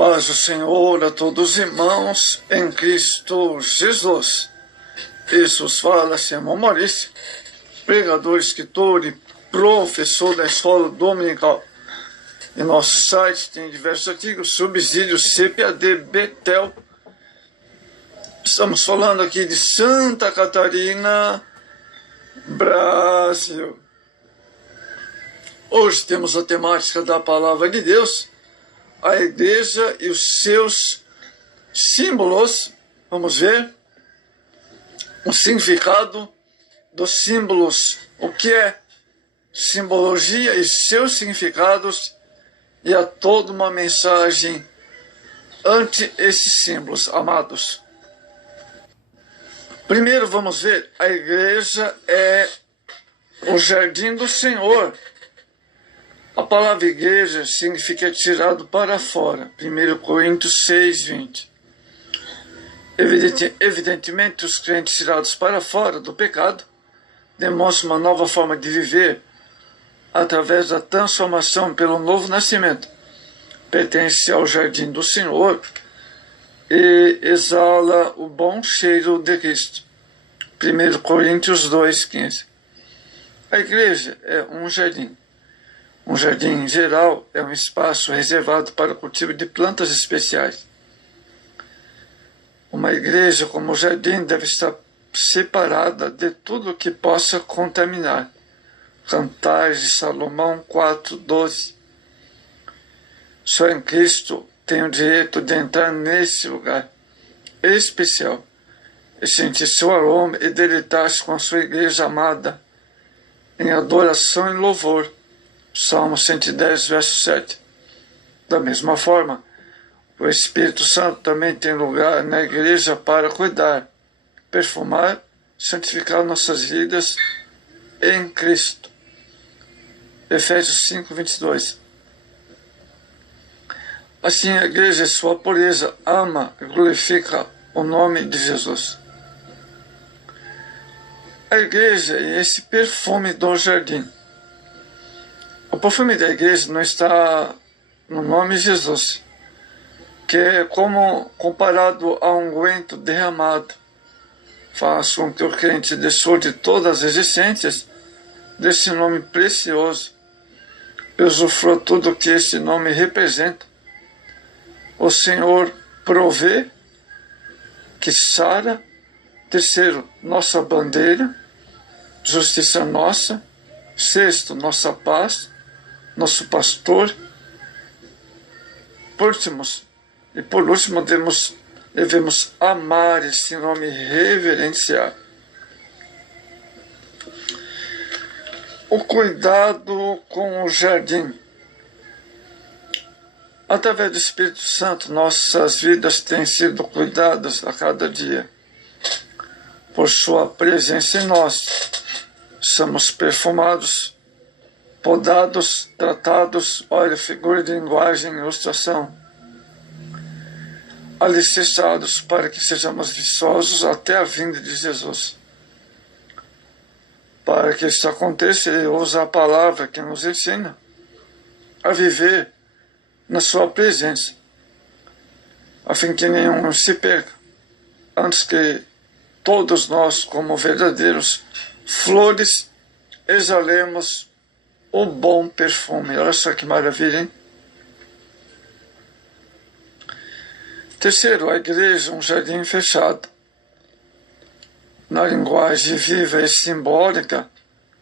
Paz do Senhor a todos os irmãos em Cristo Jesus. Isso fala Simão Maurício, pregador, escritor e professor da escola dominical. Em nosso site tem diversos artigos, subsídios CPAD Betel. Estamos falando aqui de Santa Catarina, Brasil. Hoje temos a temática da Palavra de Deus, a igreja e os seus símbolos. Vamos ver o significado dos símbolos, o que é simbologia e seus significados, e há toda uma mensagem ante esses símbolos, amados. Primeiro vamos ver, a igreja é o jardim do Senhor. A palavra igreja significa tirado para fora. 1 Coríntios 6, 20. Evidentemente, os crentes tirados para fora do pecado demonstram uma nova forma de viver através da transformação pelo novo nascimento. Pertence ao jardim do Senhor e exala o bom cheiro de Cristo. 1 Coríntios 2, 15. A igreja é um jardim. Um jardim, em geral, é um espaço reservado para o cultivo de plantas especiais. Uma igreja, como jardim, deve estar separada de tudo que possa contaminar. Cantares de Salomão 4:12. Só em Cristo tem o direito de entrar nesse lugar especial e sentir seu aroma e deleitar-se com a sua igreja amada em adoração e louvor. Salmo 110, verso 7. Da mesma forma, o Espírito Santo também tem lugar na igreja para cuidar, perfumar, santificar nossas vidas em Cristo. Efésios 5, 22. Assim a igreja, sua pureza, ama e glorifica o nome de Jesus. A igreja é esse perfume do jardim. O perfume da igreja não está no nome de Jesus, que é como comparado a um unguento derramado. Faz com que o crente desfrute todas as essências desse nome precioso e usufrua tudo o que esse nome representa. O Senhor provê, que sara. Terceiro, nossa bandeira, justiça nossa. Sexto, nossa paz, nosso pastor. Por último, devemos amar esse nome e reverenciar. O cuidado com o jardim. Através do Espírito Santo, nossas vidas têm sido cuidadas a cada dia. Por sua presença em nós, somos perfumados, podados, tratados, olha, figura de linguagem, ilustração, alicerçados para que sejamos viçosos até a vinda de Jesus. Para que isso aconteça, ele usa a palavra que nos ensina a viver na sua presença, a fim que nenhum se perca, antes que todos nós, como verdadeiros flores, exalemos o bom perfume. Olha só que maravilha, hein? Terceiro, a igreja, um jardim fechado. Na linguagem viva e simbólica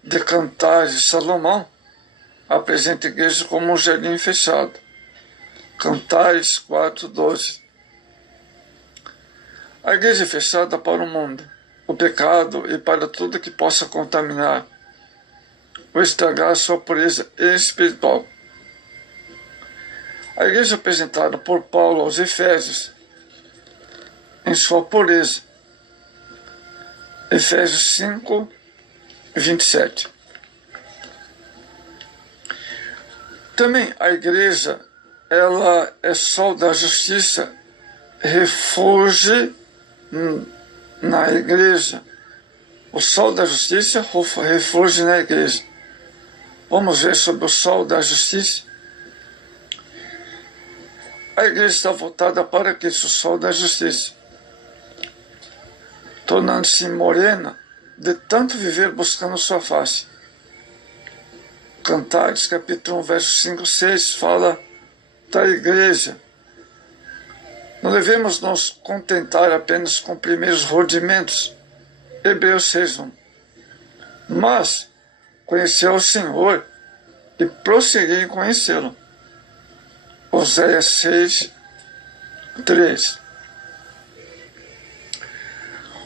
de Cantares de Salomão, apresenta a igreja como um jardim fechado. Cantares 4:12. A igreja é fechada para o mundo, o pecado e para tudo que possa contaminar ou estragar sua pureza espiritual. A igreja apresentada por Paulo aos Efésios em sua pureza. Efésios 5, 27. Também a igreja, ela é sol da justiça, refúgio na igreja. O sol da justiça, refúgio na igreja. Vamos ver sobre o sol da justiça. A igreja está voltada para Cristo, o sol da justiça, tornando-se morena de tanto viver buscando sua face. Cantares, capítulo 1, verso 5, 6, fala da igreja. Não devemos nos contentar apenas com primeiros rudimentos. Hebreus 6:1. Mas conhecer o Senhor e prosseguir em conhecê-lo. Oséias 6:3.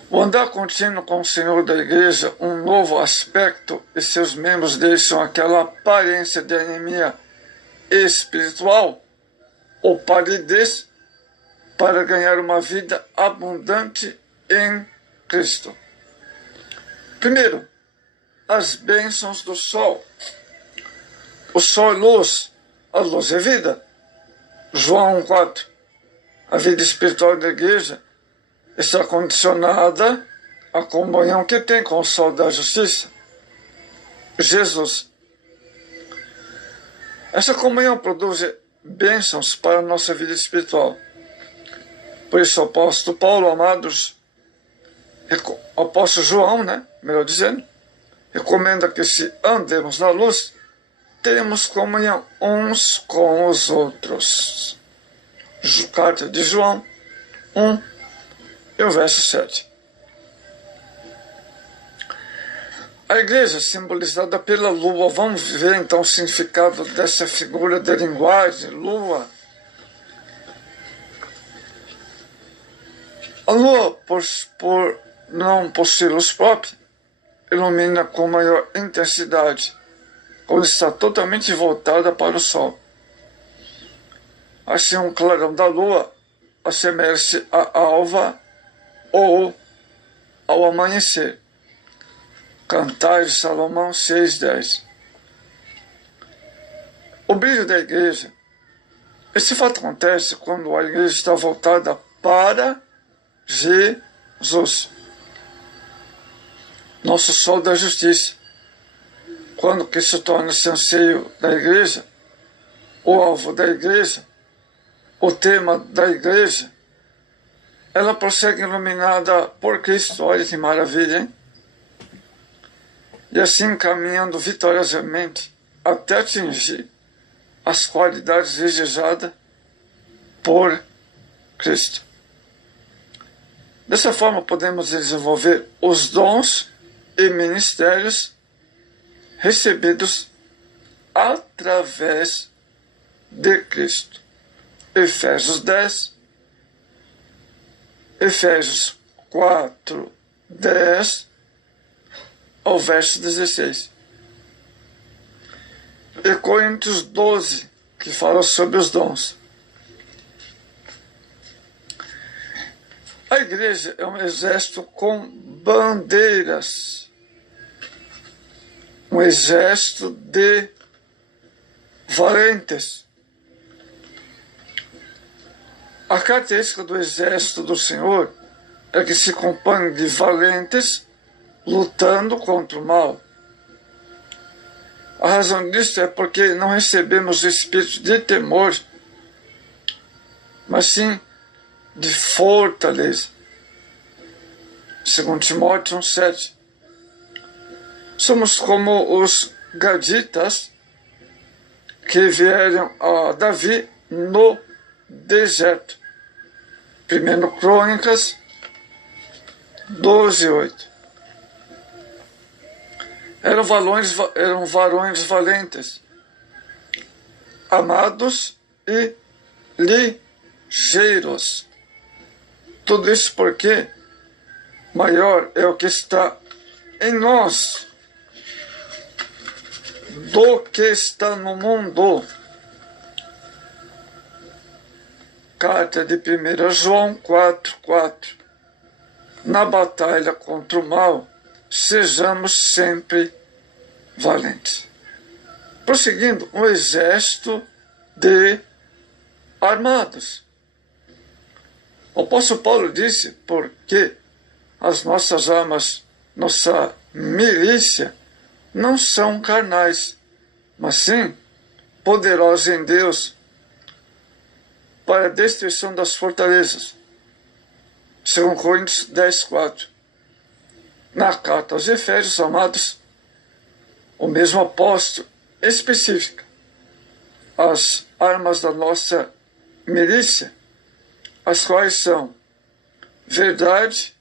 O andar contínuo com o Senhor da igreja, um novo aspecto, e seus membros deixam aquela aparência de anemia espiritual ou palidez para ganhar uma vida abundante em Cristo. Primeiro, as bênçãos do sol. O sol é luz, a luz é vida. João 1:4. A vida espiritual da igreja está condicionada à comunhão que tem com o sol da justiça, Jesus. Essa comunhão produz bênçãos para a nossa vida espiritual. Por isso o apóstolo Paulo, amados, o apóstolo João, melhor dizendo, recomenda que se andemos na luz, teremos comunhão uns com os outros. Carta de João 1, e o verso 7. A igreja simbolizada pela lua. Vamos ver então o significado dessa figura de linguagem, lua. A lua, por não possuir luz própria, ilumina com maior intensidade, quando está totalmente voltada para o sol. Assim, um clarão da lua assemelha-se à alva ou ao amanhecer. Cantares de Salomão 6:10. O brilho da igreja. Esse fato acontece quando a igreja está voltada para Jesus, nosso sol da justiça. Quando Cristo torna-se anseio da igreja, o alvo da igreja, o tema da igreja, ela prossegue iluminada por Cristo. Olha que maravilha, hein? E assim caminhando vitoriosamente até atingir as qualidades desejadas por Cristo. Dessa forma podemos desenvolver os dons e ministérios recebidos através de Cristo. Efésios 10, Efésios 4:10 ao verso 16. E Coríntios 12, que fala sobre os dons. A igreja é um exército com bandeiras, um exército de valentes. A característica do exército do Senhor é que se compõe de valentes lutando contra o mal. A razão disso é porque não recebemos o espírito de temor, mas sim de fortaleza. 2 Timóteo 1:7. Somos como os gaditas que vieram a Davi no deserto. 1 Crônicas 12:8. Eram varões valentes, amados e ligeiros. Tudo isso porque maior é o que está em nós do que está no mundo. Carta de 1 João 4:4. Na batalha contra o mal, sejamos sempre valentes. Prosseguindo, um exército de armados. O apóstolo Paulo disse, porque as nossas armas, nossa milícia, não são carnais, mas sim poderosas em Deus para a destruição das fortalezas. 2 Coríntios 10:4. Na carta aos Efésios, amados, o mesmo apóstolo especifica as armas da nossa milícia, as quais são verdade,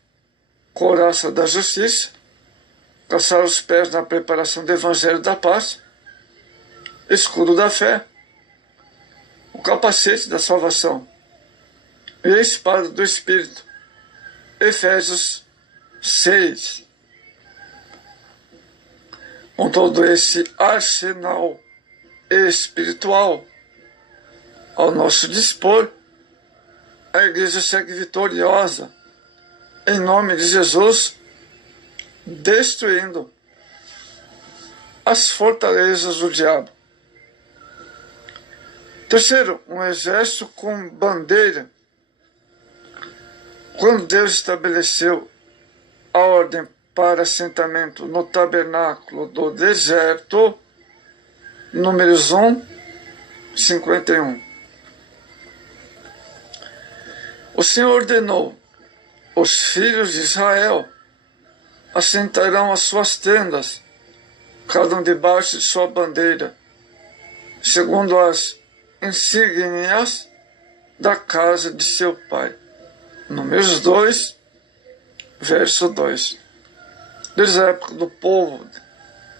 couraça da justiça, calçar os pés na preparação do evangelho da paz, escudo da fé, o capacete da salvação e a espada do Espírito. Efésios 6. Com todo esse arsenal espiritual ao nosso dispor, a igreja segue vitoriosa em nome de Jesus, destruindo as fortalezas do diabo. Terceiro, um exército com bandeira. Quando Deus estabeleceu a ordem para assentamento no tabernáculo do deserto, Números 1, 51. O Senhor ordenou: os filhos de Israel assentarão as suas tendas, cada um debaixo de sua bandeira, segundo as insígnias da casa de seu pai. Números 2, verso 2. Desde a época do povo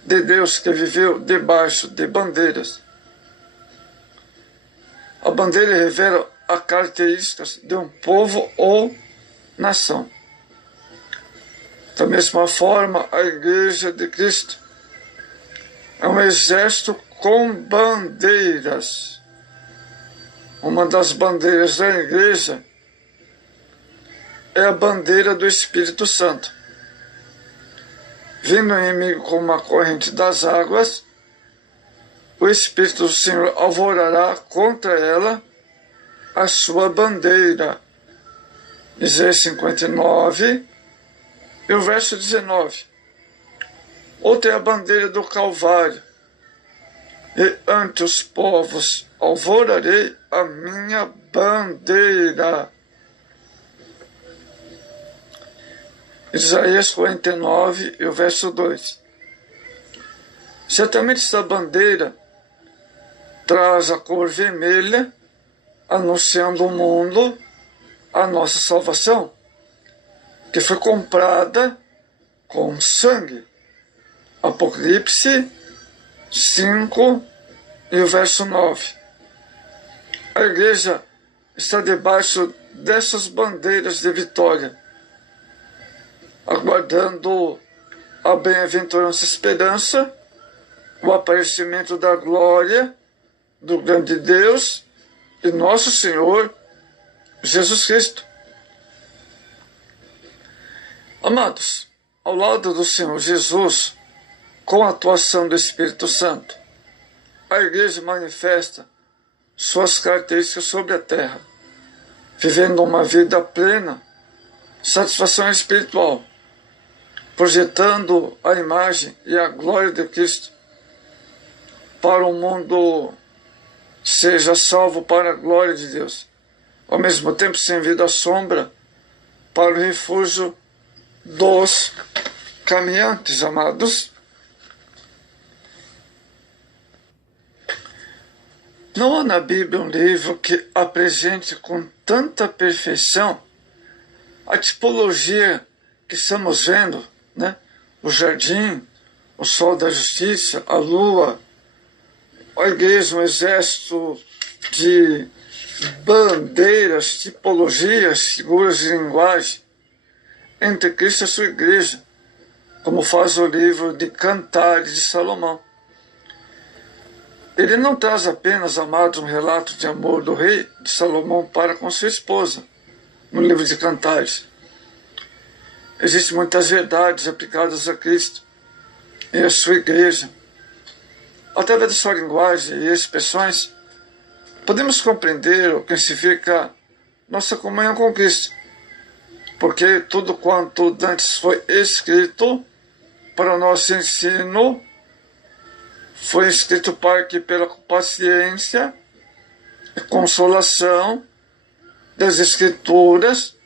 de Deus que viveu debaixo de bandeiras. A bandeira revela as características de um povo ou nação. Da mesma forma, a Igreja de Cristo é um exército com bandeiras. Uma das bandeiras da Igreja é a bandeira do Espírito Santo. Vindo o inimigo como uma corrente das águas, o Espírito do Senhor alvorará contra ela a sua bandeira. Isaías 59 e o verso 19. Outra é a bandeira do Calvário. E ante os povos alvorarei a minha bandeira. Isaías 49 e o verso 2. Certamente esta bandeira traz a cor vermelha, anunciando ao mundo a nossa salvação, que foi comprada com sangue. Apocalipse 5 e o verso 9. A igreja está debaixo dessas bandeiras de vitória, aguardando a bem-aventurança esperança, o aparecimento da glória do grande Deus e nosso Senhor Jesus Cristo. Amados, ao lado do Senhor Jesus, com a atuação do Espírito Santo, a igreja manifesta suas características sobre a terra, vivendo uma vida plena, satisfação espiritual, projetando a imagem e a glória de Cristo para o mundo seja salvo para a glória de Deus, ao mesmo tempo servindo a sombra para o refúgio dos caminhantes, amados. Não há na Bíblia um livro que apresente com tanta perfeição a tipologia que estamos vendo, né? O jardim, o sol da justiça, a lua, a igreja, um exército de bandeiras, tipologias, figuras de linguagem entre Cristo e a sua igreja, como faz o livro de Cantares de Salomão. Ele não traz apenas, amados, um relato de amor do rei de Salomão para com sua esposa, no livro de Cantares. Existem muitas verdades aplicadas a Cristo e a sua igreja. Através da sua linguagem e expressões, podemos compreender o que significa nossa comunhão com Cristo, porque tudo quanto antes foi escrito para o nosso ensino, foi escrito para que pela paciência e consolação das Escrituras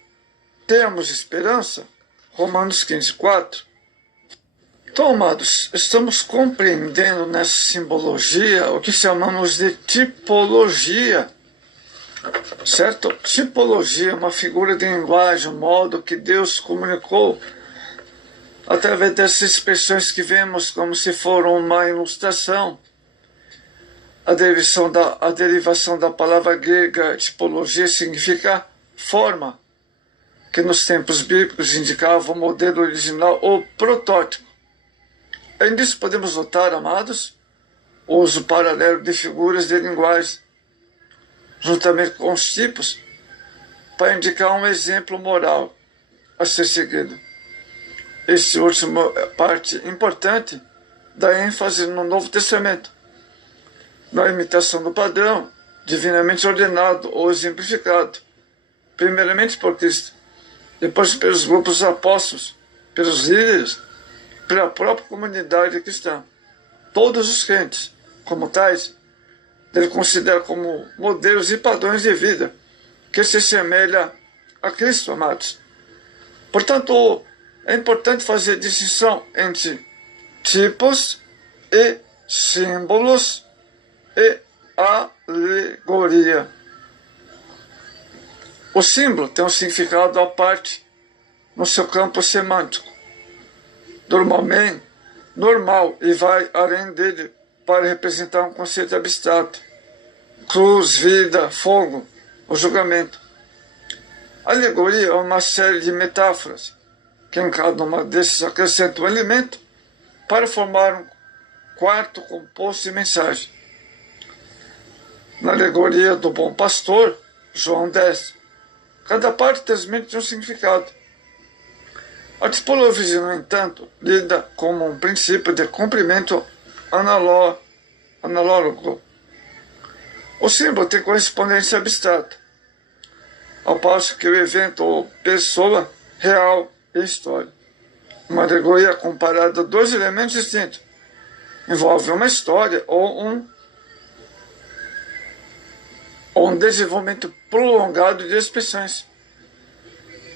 temos esperança. Romanos 15, 4. Então, amados, estamos compreendendo nessa simbologia o que chamamos de tipologia, certo? Tipologia é uma figura de linguagem, um modo que Deus comunicou através dessas expressões que vemos como se foram uma ilustração. A derivação da palavra grega tipologia significa forma, que nos tempos bíblicos indicava o modelo original ou protótipo. Além disso, podemos notar, amados, o uso paralelo de figuras de linguagem, juntamente com os tipos, para indicar um exemplo moral a ser seguido. Esta última parte importante dá ênfase no Novo Testamento, na imitação do padrão divinamente ordenado ou exemplificado, primeiramente por Cristo, depois pelos grupos apóstolos, pelos líderes, pela própria comunidade cristã. Todos os crentes, como tais, devem considerar como modelos e padrões de vida que se assemelham a Cristo, amados. Portanto, é importante fazer distinção entre tipos e símbolos e alegoria. O símbolo tem um significado à parte no seu campo semântico, normal e vai além dele para representar um conceito abstrato: cruz, vida, fogo, o julgamento. A alegoria é uma série de metáforas que em cada uma desses acrescenta um elemento para formar um quarto composto de mensagem. Na alegoria do bom pastor, João 10, cada parte transmite um significado. A tipologia, no entanto, lida como um princípio de cumprimento analógico. O símbolo tem correspondência abstrata, ao passo que o evento ou pessoa real e história. Uma alegoria comparada a dois elementos distintos envolve uma história ou um desenvolvimento prolongado de expressões,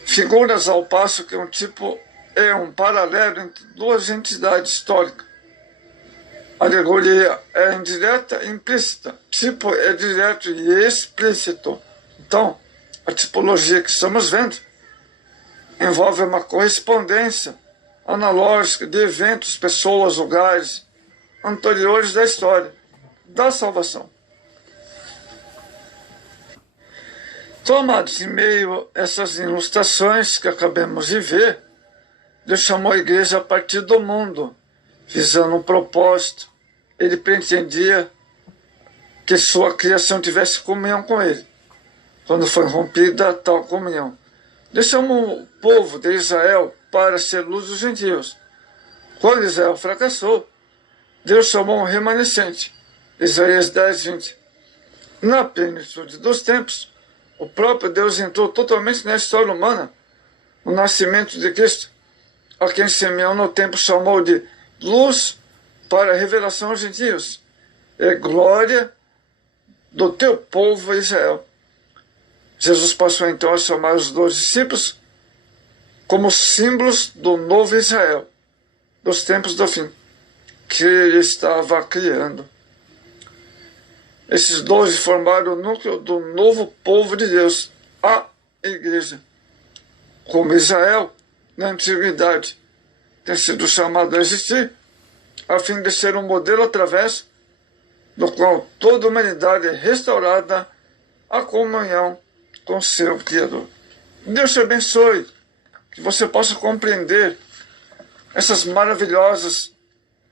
figuras, ao passo que um tipo é um paralelo entre duas entidades históricas. A alegoria é indireta e implícita, tipo é direto e explícito. Então, a tipologia que estamos vendo envolve uma correspondência analógica de eventos, pessoas, lugares anteriores da história da salvação. Então, amados, em meio a essas ilustrações que acabamos de ver, Deus chamou a igreja a partir do mundo, visando um propósito. Ele pretendia que sua criação tivesse comunhão com ele. Quando foi rompida tal comunhão, Deus chamou o povo de Israel para ser luz dos gentios. Quando Israel fracassou, Deus chamou um remanescente. Isaías 10, 20. Na plenitude dos tempos, o próprio Deus entrou totalmente na história humana, no nascimento de Cristo, a quem Simeão no tempo chamou de luz para a revelação aos gentios, e glória do teu povo Israel. Jesus passou então a chamar os 12 discípulos como símbolos do novo Israel, dos tempos do fim, que ele estava criando. Esses 12 formaram o núcleo do novo povo de Deus, a igreja. Como Israel, na antiguidade, tem sido chamado a existir, a fim de ser um modelo através do qual toda a humanidade é restaurada à comunhão com seu Criador. Deus te abençoe, que você possa compreender essas maravilhosas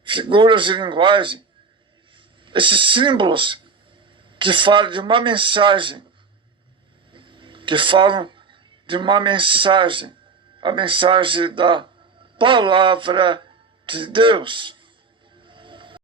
figuras de linguagem, esses símbolos que falam de uma mensagem, a mensagem da palavra de Deus.